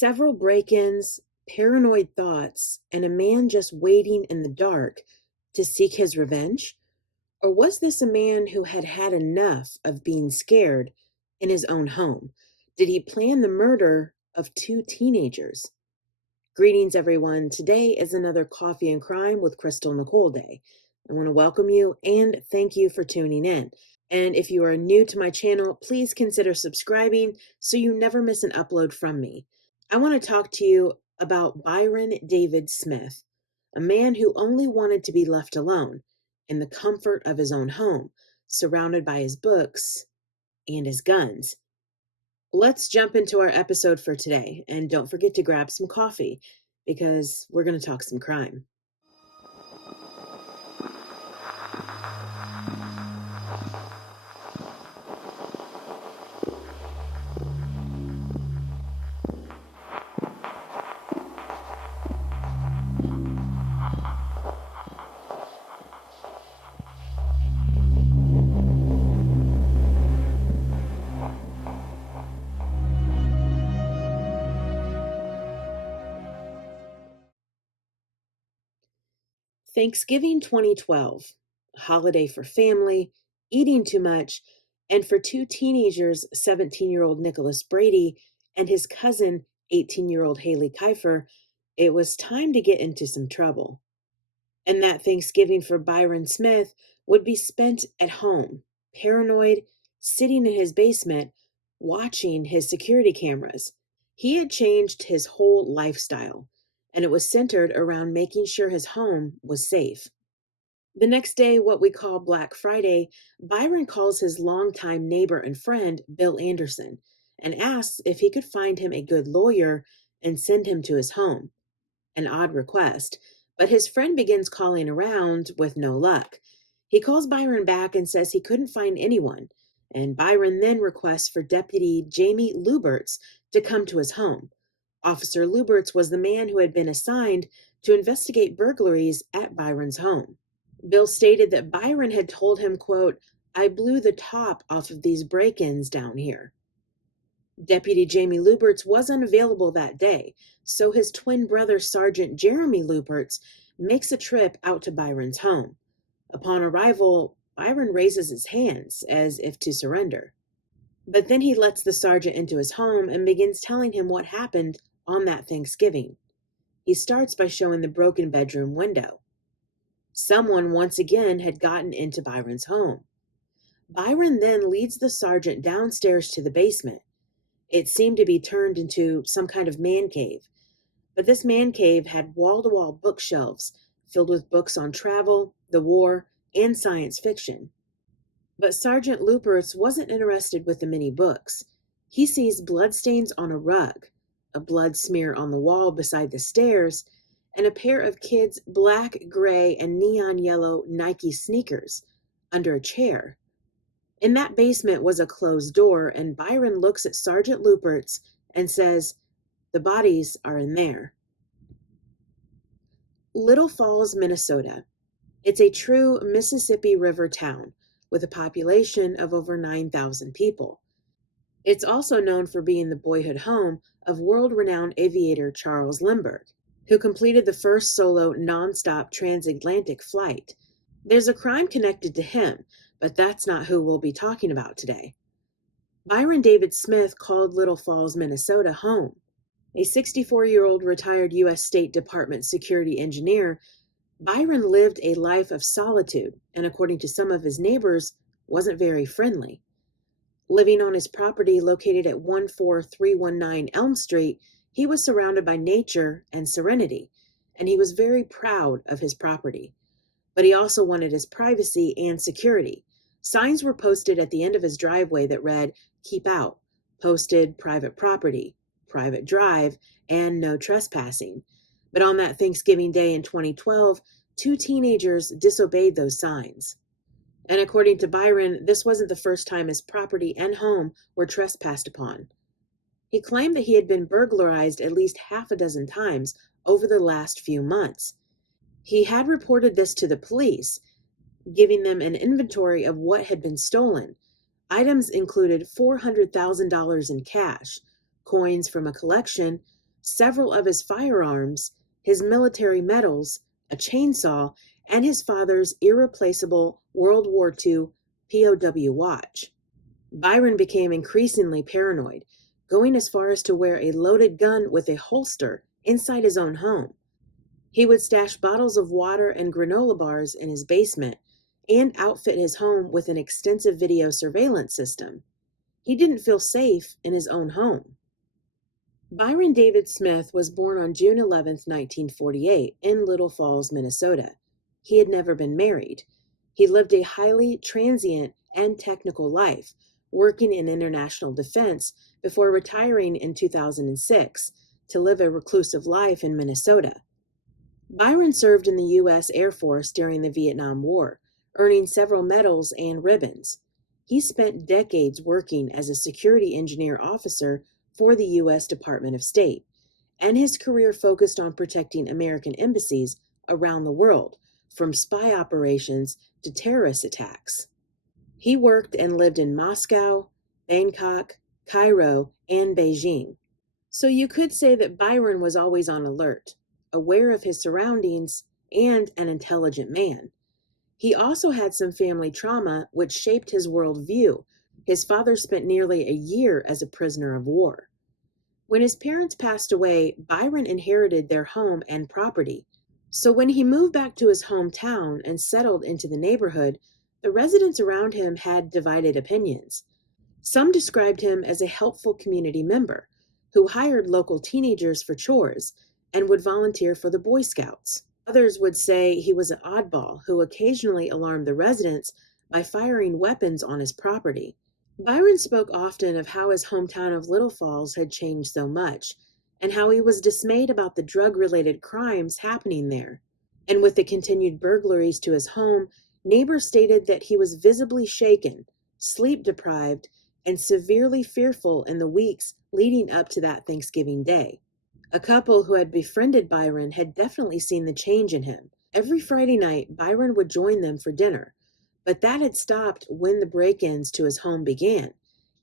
Several break-ins, paranoid thoughts, and a man just waiting in the dark to seek his revenge? Or was this a man who had had enough of being scared in his own home? Did he plan the murder of two teenagers? Greetings, everyone. Today is another Coffee and Crime with Crystal Nichole Day. I want to welcome you and thank you for tuning in. And if you are new to my channel, please consider subscribing so you never miss an upload from me. I want to talk to you about Byron David Smith, a man who only wanted to be left alone in the comfort of his own home, surrounded by his books and his guns. Let's jump into our episode for today, and don't forget to grab some coffee because we're going to talk some crime. Thanksgiving 2012, a holiday for family, eating too much, and for two teenagers, 17-year-old Nicholas Brady and his cousin, 18-year-old Haley Kiefer, it was time to get into some trouble. And that Thanksgiving for Byron Smith would be spent at home, paranoid, sitting in his basement, watching his security cameras. He had changed his whole lifestyle, and it was centered around making sure his home was safe. The next day, what we call Black Friday, Byron calls his longtime neighbor and friend, Bill Anderson, and asks if he could find him a good lawyer and send him to his home. An odd request, but his friend begins calling around with no luck. He calls Byron back and says he couldn't find anyone, and Byron then requests for Deputy Jamie Luberts to come to his home. Officer Luberts was the man who had been assigned to investigate burglaries at Byron's home. Bill stated that Byron had told him, quote, "I blew the top off of these break-ins down here." Deputy Jamie Luberts was unavailable that day, so his twin brother, Sergeant Jeremy Luberts, makes a trip out to Byron's home. Upon arrival, Byron raises his hands as if to surrender. But then he lets the sergeant into his home and begins telling him what happened on that Thanksgiving. He starts by showing the broken bedroom window. Someone once again had gotten into Byron's home. Byron then leads the sergeant downstairs to the basement. It seemed to be turned into some kind of man cave, but this man cave had wall-to-wall bookshelves filled with books on travel, the war, and science fiction. But Sergeant Luberts wasn't interested with the many books. He sees bloodstains on a rug, a blood smear on the wall beside the stairs, and a pair of kids' black, gray, and neon yellow Nike sneakers under a chair. In that basement was a closed door, and Byron looks at Sergeant Luberts and says, "The bodies are in there." Little Falls, Minnesota. It's a true Mississippi River town with a population of over 9,000 people. It's also known for being the boyhood home of world-renowned aviator Charles Lindbergh, who completed the first solo nonstop transatlantic flight. There's a crime connected to him, but that's not who we'll be talking about today. Byron David Smith called Little Falls, Minnesota home. A 64-year-old retired U.S. State Department security engineer, Byron lived a life of solitude and, according to some of his neighbors, wasn't very friendly. Living on his property located at 14319 Elm Street, he was surrounded by nature and serenity, and he was very proud of his property. But he also wanted his privacy and security. Signs were posted at the end of his driveway that read, "Keep out," posted "Private property," "Private drive," and "No trespassing." But on that Thanksgiving Day in 2012, two teenagers disobeyed those signs. And according to Byron, this wasn't the first time his property and home were trespassed upon. He claimed that he had been burglarized at least half a dozen times over the last few months. He had reported this to the police, giving them an inventory of what had been stolen. Items included $400,000 in cash, coins from a collection, several of his firearms, his military medals, a chainsaw, and his father's irreplaceable World War II POW watch. Byron became increasingly paranoid, going as far as to wear a loaded gun with a holster inside his own home. He would stash bottles of water and granola bars in his basement and outfit his home with an extensive video surveillance system. He didn't feel safe in his own home. Byron David Smith was born on June 11, 1948, in Little Falls, Minnesota. He had never been married. He lived a highly transient and technical life, working in international defense before retiring in 2006 to live a reclusive life in Minnesota. Byron served in the U.S. Air Force during the Vietnam War, earning several medals and ribbons. He spent decades working as a security engineer officer for the U.S. Department of State, and his career focused on protecting American embassies around the world, from spy operations to terrorist attacks. He worked and lived in Moscow, Bangkok, Cairo, and Beijing. So you could say that Byron was always on alert, aware of his surroundings, and an intelligent man. He also had some family trauma which shaped his worldview. His father spent nearly a year as a prisoner of war. When his parents passed away, Byron inherited their home and property. So when he moved back to his hometown and settled into the neighborhood, the residents around him had divided opinions. Some described him as a helpful community member who hired local teenagers for chores and would volunteer for the Boy Scouts. Others would say he was an oddball who occasionally alarmed the residents by firing weapons on his property. Byron spoke often of how his hometown of Little Falls had changed so much, and how he was dismayed about the drug-related crimes happening there. And with the continued burglaries to his home, neighbors stated that he was visibly shaken, sleep-deprived, and severely fearful in the weeks leading up to that Thanksgiving Day. A couple who had befriended Byron had definitely seen the change in him. Every Friday night, Byron would join them for dinner, but that had stopped when the break-ins to his home began.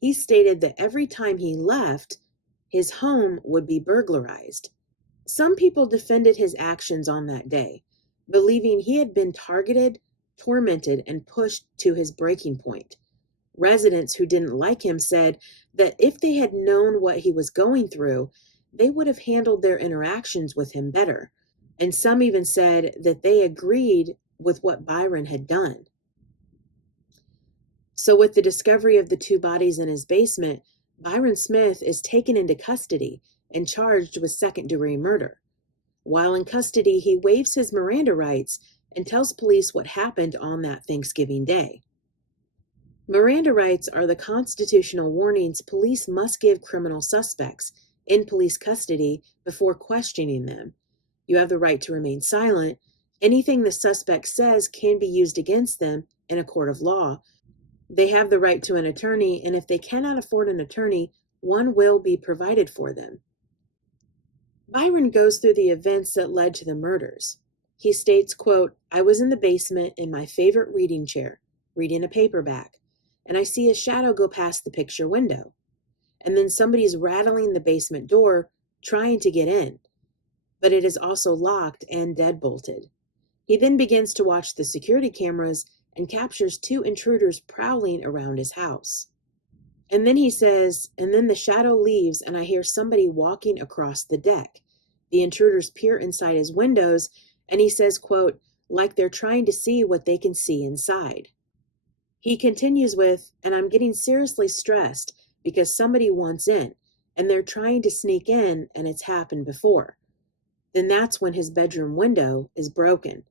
He stated that every time he left, his home would be burglarized. Some people defended his actions on that day, believing he had been targeted, tormented, and pushed to his breaking point. Residents who didn't like him said that if they had known what he was going through, they would have handled their interactions with him better. And some even said that they agreed with what Byron had done. So with the discovery of the two bodies in his basement, Byron Smith is taken into custody and charged with second-degree murder. While in custody, he waives his Miranda rights and tells police what happened on that Thanksgiving Day. Miranda rights are the constitutional warnings police must give criminal suspects in police custody before questioning them. You have the right to remain silent. Anything the suspect says can be used against them in a court of law. They have the right to an attorney, and if they cannot afford an attorney, one will be provided for them. Byron goes through the events that led to the murders. He states, quote, "I was in the basement in my favorite reading chair, reading a paperback, and I see a shadow go past the picture window. And then somebody's rattling the basement door, trying to get in, but it is also locked and deadbolted. He then begins to watch the security cameras and captures two intruders prowling around his house. And then he says, and then the shadow leaves and I hear somebody walking across the deck. The intruders peer inside his windows, and he says, quote, like they're trying to see what they can see inside." He continues with, "And I'm getting seriously stressed because somebody wants in, and they're trying to sneak in, and it's happened before." Then that's when his bedroom window is broken.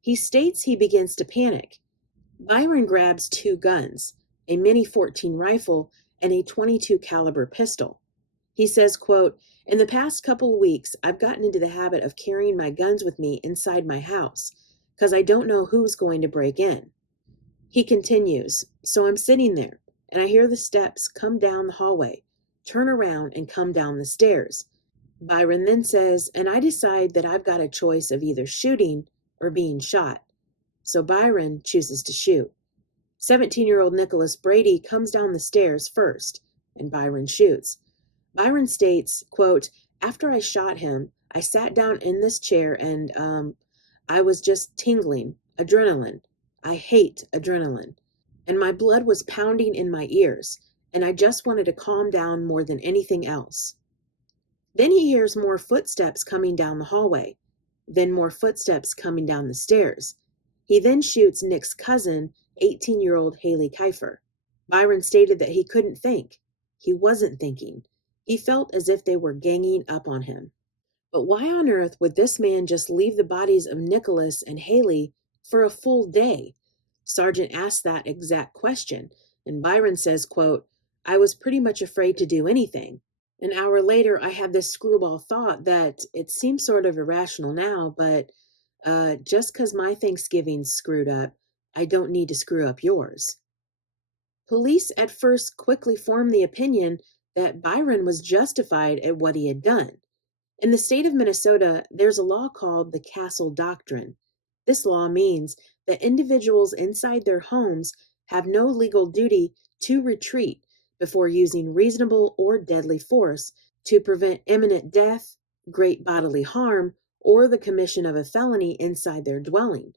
He states he begins to panic. Byron grabs two guns, a Mini 14 rifle and a .22 caliber pistol. He says, quote, "In the past couple of weeks, I've gotten into the habit of carrying my guns with me inside my house because I don't know who's going to break in." He continues, "So I'm sitting there, and I hear the steps come down the hallway, turn around, and come down the stairs." Byron then says, "And I decide that I've got a choice of either shooting or being shot." So Byron chooses to shoot. 17-year-old Nicholas Brady comes down the stairs first, and Byron shoots. Byron states, quote, After I shot him, I sat down in this chair and I was just tingling. Adrenaline. I hate adrenaline. And my blood was pounding in my ears, and I just wanted to calm down more than anything else. Then he hears more footsteps coming down the hallway, then more footsteps coming down the stairs. He then shoots Nick's cousin, 18-year-old Haley Kiefer. Byron stated that he couldn't think. He wasn't thinking. He felt as if they were ganging up on him. But why on earth would this man just leave the bodies of Nicholas and Haley for a full day? Sargent asked that exact question, and Byron says, quote, "I was pretty much afraid to do anything. An hour later, I had this screwball thought that it seems sort of irrational now, but just because my Thanksgiving's screwed up, I don't need to screw up yours." Police at first quickly formed the opinion that Byron was justified at what he had done. In the state of Minnesota, there's a law called the Castle Doctrine. This law means that individuals inside their homes have no legal duty to retreat before using reasonable or deadly force to prevent imminent death, great bodily harm, or the commission of a felony inside their dwelling.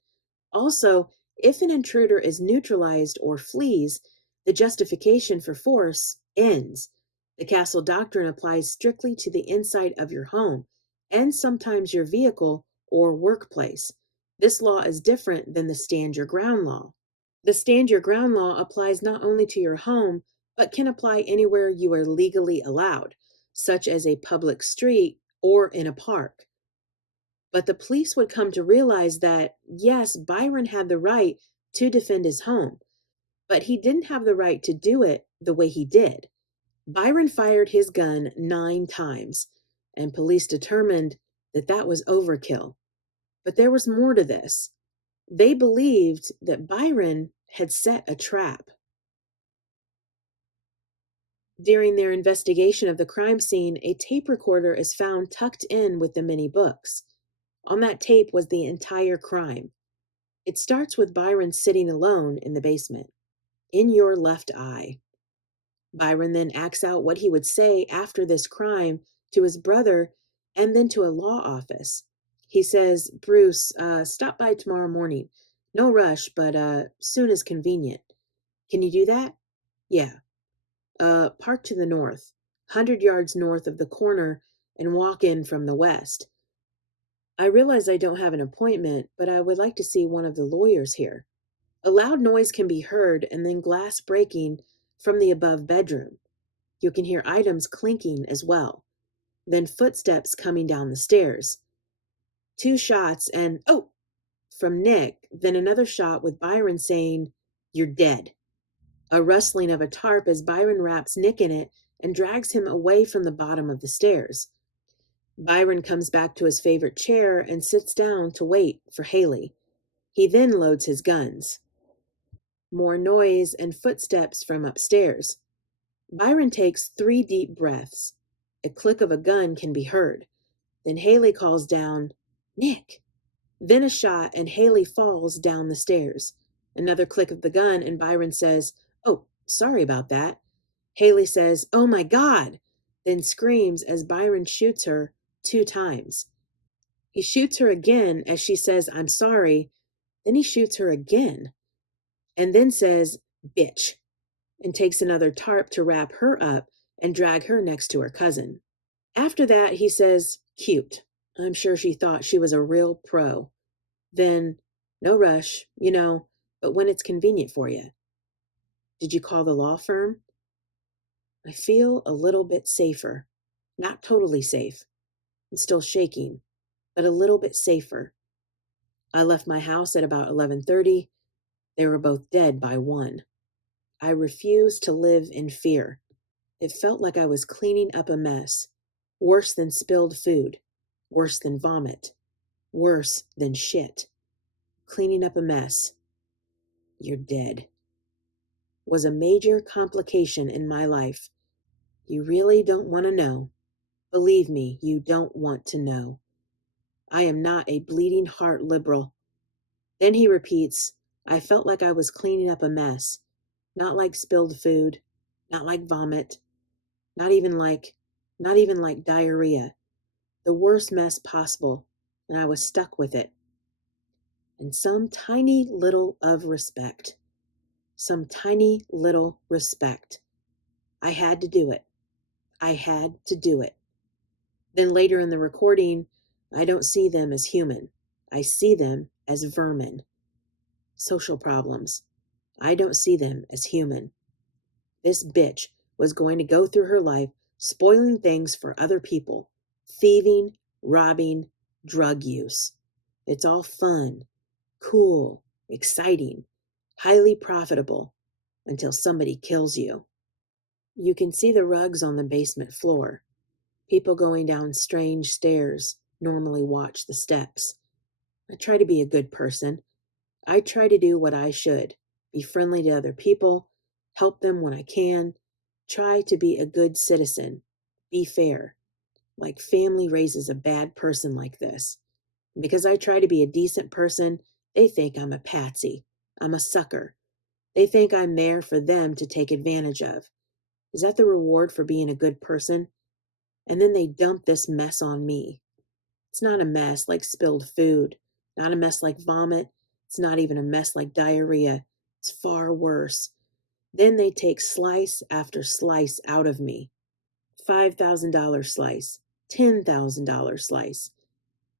Also, if an intruder is neutralized or flees, the justification for force ends. The Castle Doctrine applies strictly to the inside of your home and sometimes your vehicle or workplace. This law is different than the Stand Your Ground law. The Stand Your Ground law applies not only to your home, but can apply anywhere you are legally allowed, such as a public street or in a park. But the police would come to realize that, yes, Byron had the right to defend his home, but he didn't have the right to do it the way he did. Byron fired his gun 9 times, and police determined that that was overkill. But there was more to this. They believed that Byron had set a trap. During their investigation of the crime scene, a tape recorder is found tucked in with the many books. On that tape was the entire crime. It starts with Byron sitting alone in the basement. "In your left eye." Byron then acts out what he would say after this crime to his brother and then to a law office. He says, "Bruce, stop by tomorrow morning. No rush, but soon as convenient. Can you do that?" "Yeah. Park to the north, 100 yards north of the corner, and walk in from the west. I realize I don't have an appointment, but I would like to see one of the lawyers here." A loud noise can be heard and then glass breaking from the above bedroom. You can hear items clinking as well. Then footsteps coming down the stairs. 2 shots and, "Oh!" from Nick, then another shot with Byron saying, "You're dead." A rustling of a tarp as Byron wraps Nick in it and drags him away from the bottom of the stairs. Byron comes back to his favorite chair and sits down to wait for Haley. He then loads his guns. More noise and footsteps from upstairs. Byron takes 3 deep breaths. A click of a gun can be heard. Then Haley calls down, "Nick." Then a shot and Haley falls down the stairs. Another click of the gun and Byron says, "Oh, sorry about that." Haley says, "Oh my God," then screams as Byron shoots her 2 times. He shoots her again as she says, "I'm sorry." Then he shoots her again and then says, "Bitch," and takes another tarp to wrap her up and drag her next to her cousin. After that, he says, "Cute." I'm sure she thought she was a real pro. Then, "No rush, but when it's convenient for you." "Did you call the law firm?" I feel a little bit safer. Not totally safe. I'm still shaking, but a little bit safer. I left my house at about 11:30. They were both dead by 1. I refused to live in fear. It felt like I was cleaning up a mess. Worse than spilled food. Worse than vomit. Worse than shit. Cleaning up a mess. "You're dead." Was a major complication in my life. You really don't want to know. Believe me, you don't want to know. I am not a bleeding heart liberal. Then he repeats, "I felt like I was cleaning up a mess. Not like spilled food. Not like vomit. Not even like diarrhea. the worst mess possible, and I was stuck with it. And some tiny little of respect. Some tiny little respect. I had to do it. I had to do it. Then later in the recording, I don't see them as human. I see them as vermin. Social problems. I don't see them as human. This bitch was going to go through her life spoiling things for other people, thieving, robbing, drug use. It's all fun, cool, exciting, highly profitable, until somebody kills you. You can see the rugs on the basement floor. People going down strange stairs normally watch the steps. I try to be a good person. I try to do what I should, be friendly to other people, help them when I can, try to be a good citizen, be fair. Like family raises a bad person like this. Because I try to be a decent person, they think I'm a patsy. I'm a sucker. They think I'm there for them to take advantage of. Is that the reward for being a good person? And then they dump this mess on me. It's not a mess like spilled food, not a mess like vomit. It's not even a mess like diarrhea. It's far worse. Then they take slice after slice out of me. $5,000 slice, $10,000 slice.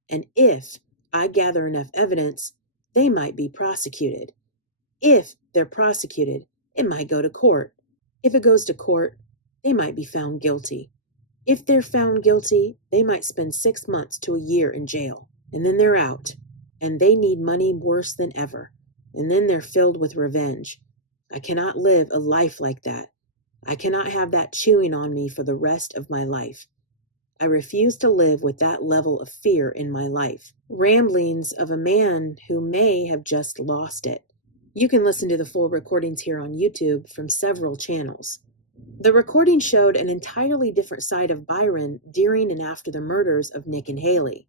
And if I gather enough evidence, they might be prosecuted. If they're prosecuted, it might go to court. If it goes to court, they might be found guilty. If they're found guilty, they might spend 6 months to a year in jail. And then they're out. And they need money worse than ever. And then they're filled with revenge. I cannot live a life like that. I cannot have that chewing on me for the rest of my life. I refuse to live with that level of fear in my life. Ramblings of a man who may have just lost it. You can listen to the full recordings here on YouTube from several channels. The recording showed an entirely different side of Byron during and after the murders of Nick and Haley.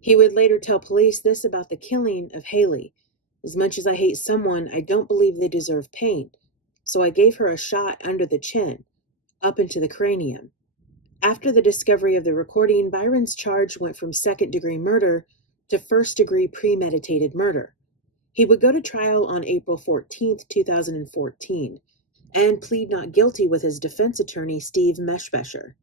He would later tell police this about the killing of Haley. As much as I hate someone, I don't believe they deserve pain. So I gave her a shot under the chin, up into the cranium. After the discovery of the recording, Byron's charge went from second-degree murder to first-degree premeditated murder. He would go to trial on April 14, 2014, and plead not guilty with his defense attorney, Steve Meshbesher.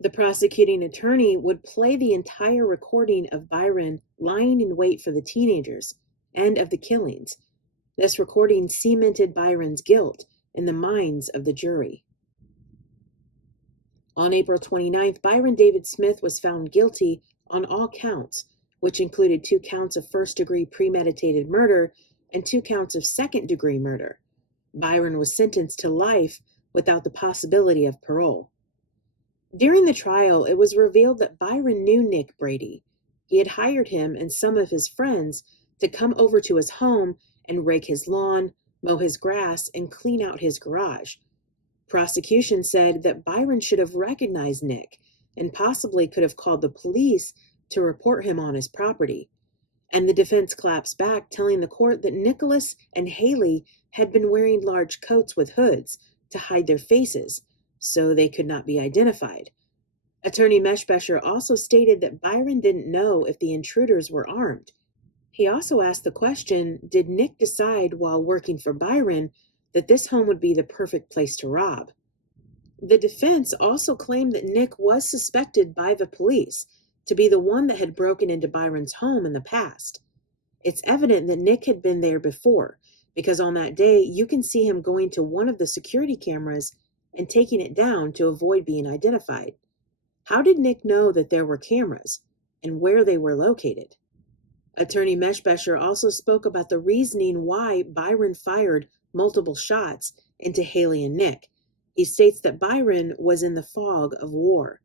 The prosecuting attorney would play the entire recording of Byron lying in wait for the teenagers and of the killings. This recording cemented Byron's guilt in the minds of the jury. On April 29th, Byron David Smith was found guilty on all counts, which included 2 counts of first-degree premeditated murder and 2 counts of second-degree murder. Byron was sentenced to life without the possibility of parole. During the trial, it was revealed that Byron knew Nick Brady. He had hired him and some of his friends to come over to his home and rake his lawn, mow his grass, and clean out his garage. Prosecution said that Byron should have recognized Nick and possibly could have called the police to report him on his property. And the defense claps back, telling the court that Nicholas and Haley had been wearing large coats with hoods to hide their faces, so they could not be identified. Attorney Meshbesher also stated that Byron didn't know if the intruders were armed. He also asked the question, did Nick decide while working for Byron that this home would be the perfect place to rob? The defense also claimed that Nick was suspected by the police to be the one that had broken into Byron's home in the past. It's evident that Nick had been there before, because on that day you can see him going to one of the security cameras and taking it down to avoid being identified. How did Nick know that there were cameras and where they were located? Attorney Meshbesher also spoke about the reasoning why Byron fired multiple shots into Haley and Nick. He states that Byron was in the fog of war.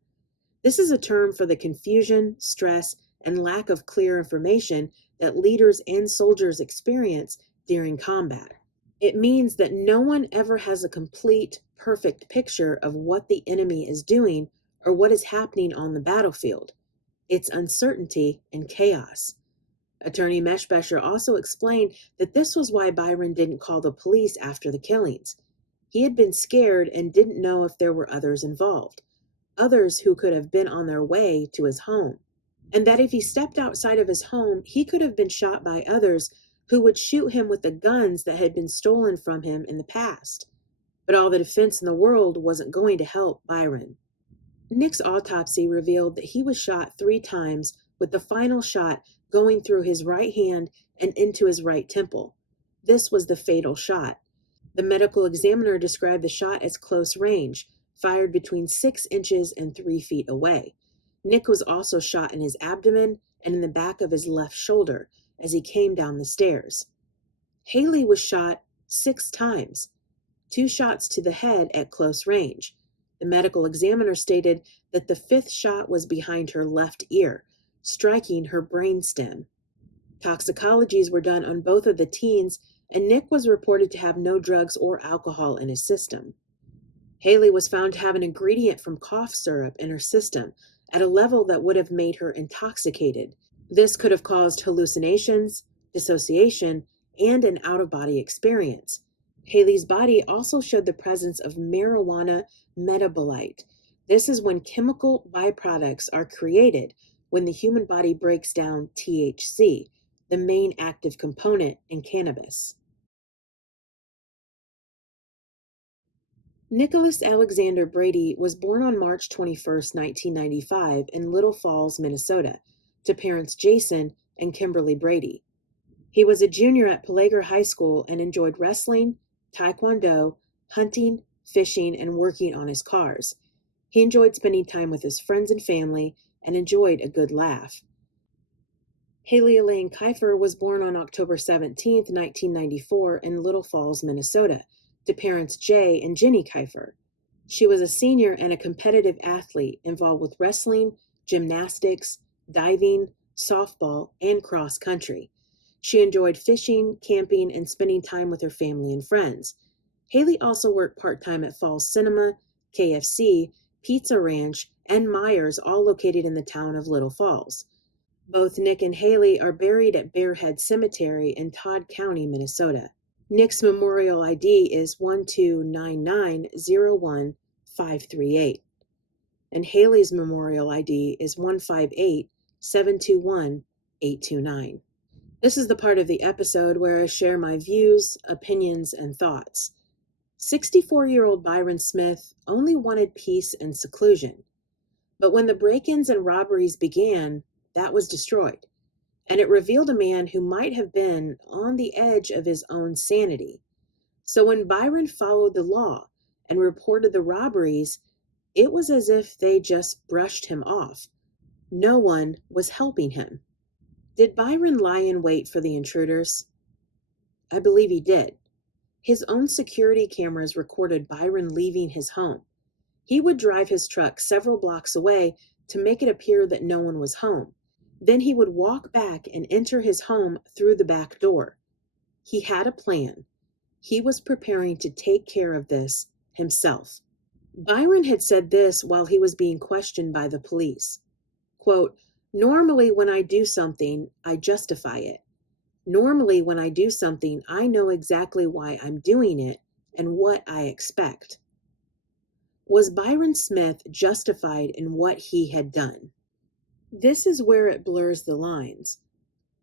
This is a term for the confusion, stress, and lack of clear information that leaders and soldiers experience during combat. It means that no one ever has a complete, perfect picture of what the enemy is doing or what is happening on the battlefield. It's uncertainty and chaos. Attorney Meshbesher also explained that this was why Byron didn't call the police after the killings. He had been scared and didn't know if there were others involved, others who could have been on their way to his home. and that if he stepped outside of his home, he could have been shot by others who would shoot him with the guns that had been stolen from him in the past. But all the defense in the world wasn't going to help Byron. Nick's autopsy revealed that he was shot 3 times, with the final shot going through his right hand and into his right temple. This was the fatal shot. The medical examiner described the shot as close range, fired between 6 inches and 3 feet away. Nick was also shot in his abdomen and in the back of his left shoulder as he came down the stairs. Haley was shot 6 times, 2 shots to the head at close range. The medical examiner stated that the 5th shot was behind her left ear, striking her brainstem. Toxicologies were done on both of the teens, and Nick was reported to have no drugs or alcohol in his system. Haley was found to have an ingredient from cough syrup in her system at a level that would have made her intoxicated. This could have caused hallucinations, dissociation, and an out-of-body experience. Haley's body also showed the presence of marijuana metabolite. This is when chemical byproducts are created when the human body breaks down THC, the main active component in cannabis. Nicholas Alexander Brady was born on March 21, 1995, in Little Falls, Minnesota, to parents Jason and Kimberly Brady. He was a junior at Palager High School and enjoyed wrestling, taekwondo, hunting, fishing, and working on his cars. He enjoyed spending time with his friends and family and enjoyed a good laugh. Haley Elaine Kiefer was born on October 17, 1994, in Little Falls, Minnesota, to parents Jay and Jenny Kiefer. She was a senior and a competitive athlete involved with wrestling, gymnastics, diving, softball, and cross country. She enjoyed fishing, camping, and spending time with her family and friends. Haley also worked part-time at Falls Cinema, KFC, Pizza Ranch, and Myers, all located in the town of Little Falls. Both Nick and Haley are buried at Bearhead Cemetery in Todd County, Minnesota. Nick's memorial ID is 129901538, and Haley's memorial ID is 158721829. This is the part of the episode where I share my views, opinions, and thoughts. 64-year-old Byron Smith only wanted peace and seclusion. But when the break-ins and robberies began, that was destroyed, and it revealed a man who might have been on the edge of his own sanity. So when Byron followed the law and reported the robberies, it was as if they just brushed him off. No one was helping him. Did Byron lie in wait for the intruders? I believe he did. His own security cameras recorded Byron leaving his home. He would drive his truck several blocks away to make it appear that no one was home. Then he would walk back and enter his home through the back door. He had a plan. He was preparing to take care of this himself. Byron had said this while he was being questioned by the police. Quote, "Normally when I do something, I justify it. Normally when I do something, I know exactly why I'm doing it and what I expect." Was Byron Smith justified in what he had done? This is where it blurs the lines.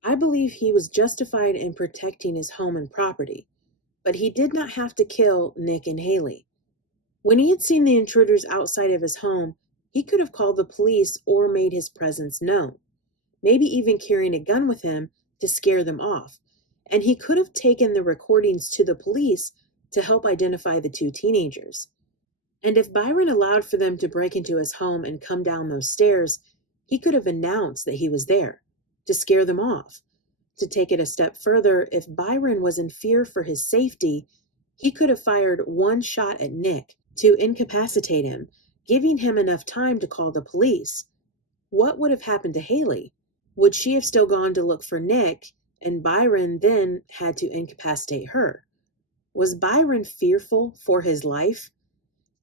I believe he was justified in protecting his home and property, but he did not have to kill Nick and Haley. When he had seen the intruders outside of his home, he could have called the police or made his presence known, maybe even carrying a gun with him to scare them off, and he could have taken the recordings to the police to help identify the 2 teenagers. And if Byron allowed for them to break into his home and come down those stairs, he could have announced that he was there, to scare them off. To take it a step further, if Byron was in fear for his safety, he could have fired 1 shot at Nick to incapacitate him, giving him enough time to call the police. What would have happened to Haley? Would she have still gone to look for Nick, and Byron then had to incapacitate her? Was Byron fearful for his life?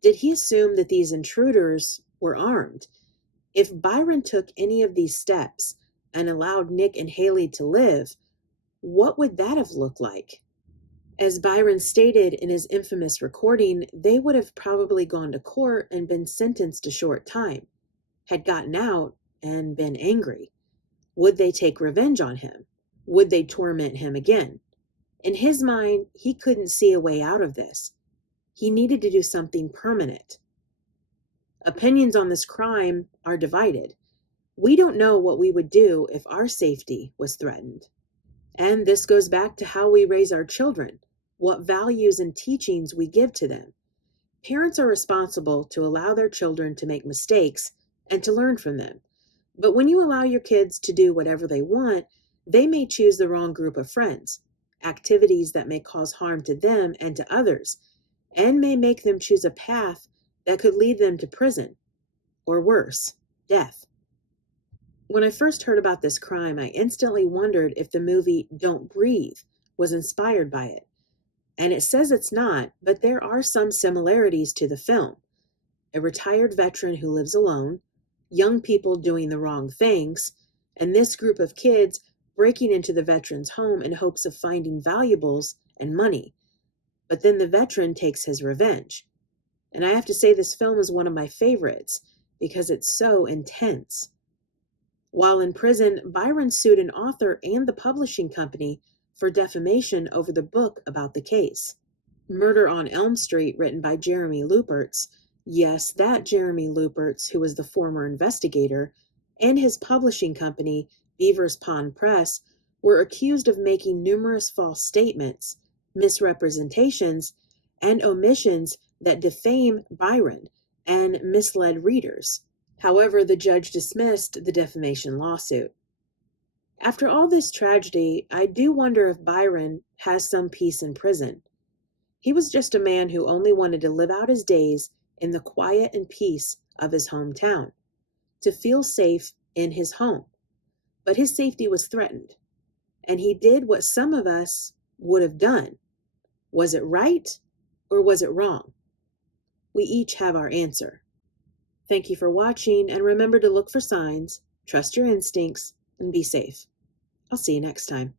Did he assume that these intruders were armed? If Byron took any of these steps and allowed Nick and Haley to live, what would that have looked like? As Byron stated in his infamous recording, they would have probably gone to court and been sentenced to short time, had gotten out and been angry. Would they take revenge on him? Would they torment him again? In his mind, he couldn't see a way out of this. He needed to do something permanent. Opinions on this crime are divided. We don't know what we would do if our safety was threatened. And this goes back to how we raise our children, what values and teachings we give to them. Parents are responsible to allow their children to make mistakes and to learn from them. But when you allow your kids to do whatever they want, they may choose the wrong group of friends, activities that may cause harm to them and to others, and may make them choose a path that could lead them to prison, or worse, death. When I first heard about this crime, I instantly wondered if the movie Don't Breathe was inspired by it. And it says it's not, but there are some similarities to the film. A retired veteran who lives alone, young people doing the wrong things, and this group of kids breaking into the veteran's home in hopes of finding valuables and money. But then the veteran takes his revenge. And I have to say this film is one of my favorites because it's so intense. While in prison, Byron sued an author and the publishing company for defamation over the book about the case. Murder on Elm Street, written by Jeremy Lupertz, yes, that Jeremy Lupertz, who was the former investigator, and his publishing company, Beaver's Pond Press, were accused of making numerous false statements, misrepresentations, and omissions that defame Byron and misled readers. However, the judge dismissed the defamation lawsuit. After all this tragedy, I do wonder if Byron has some peace in prison. He was just a man who only wanted to live out his days in the quiet and peace of his hometown, to feel safe in his home. But his safety was threatened, and he did what some of us would have done. Was it right or was it wrong? We each have our answer. Thank you for watching, and remember to look for signs, trust your instincts, and be safe. I'll see you next time.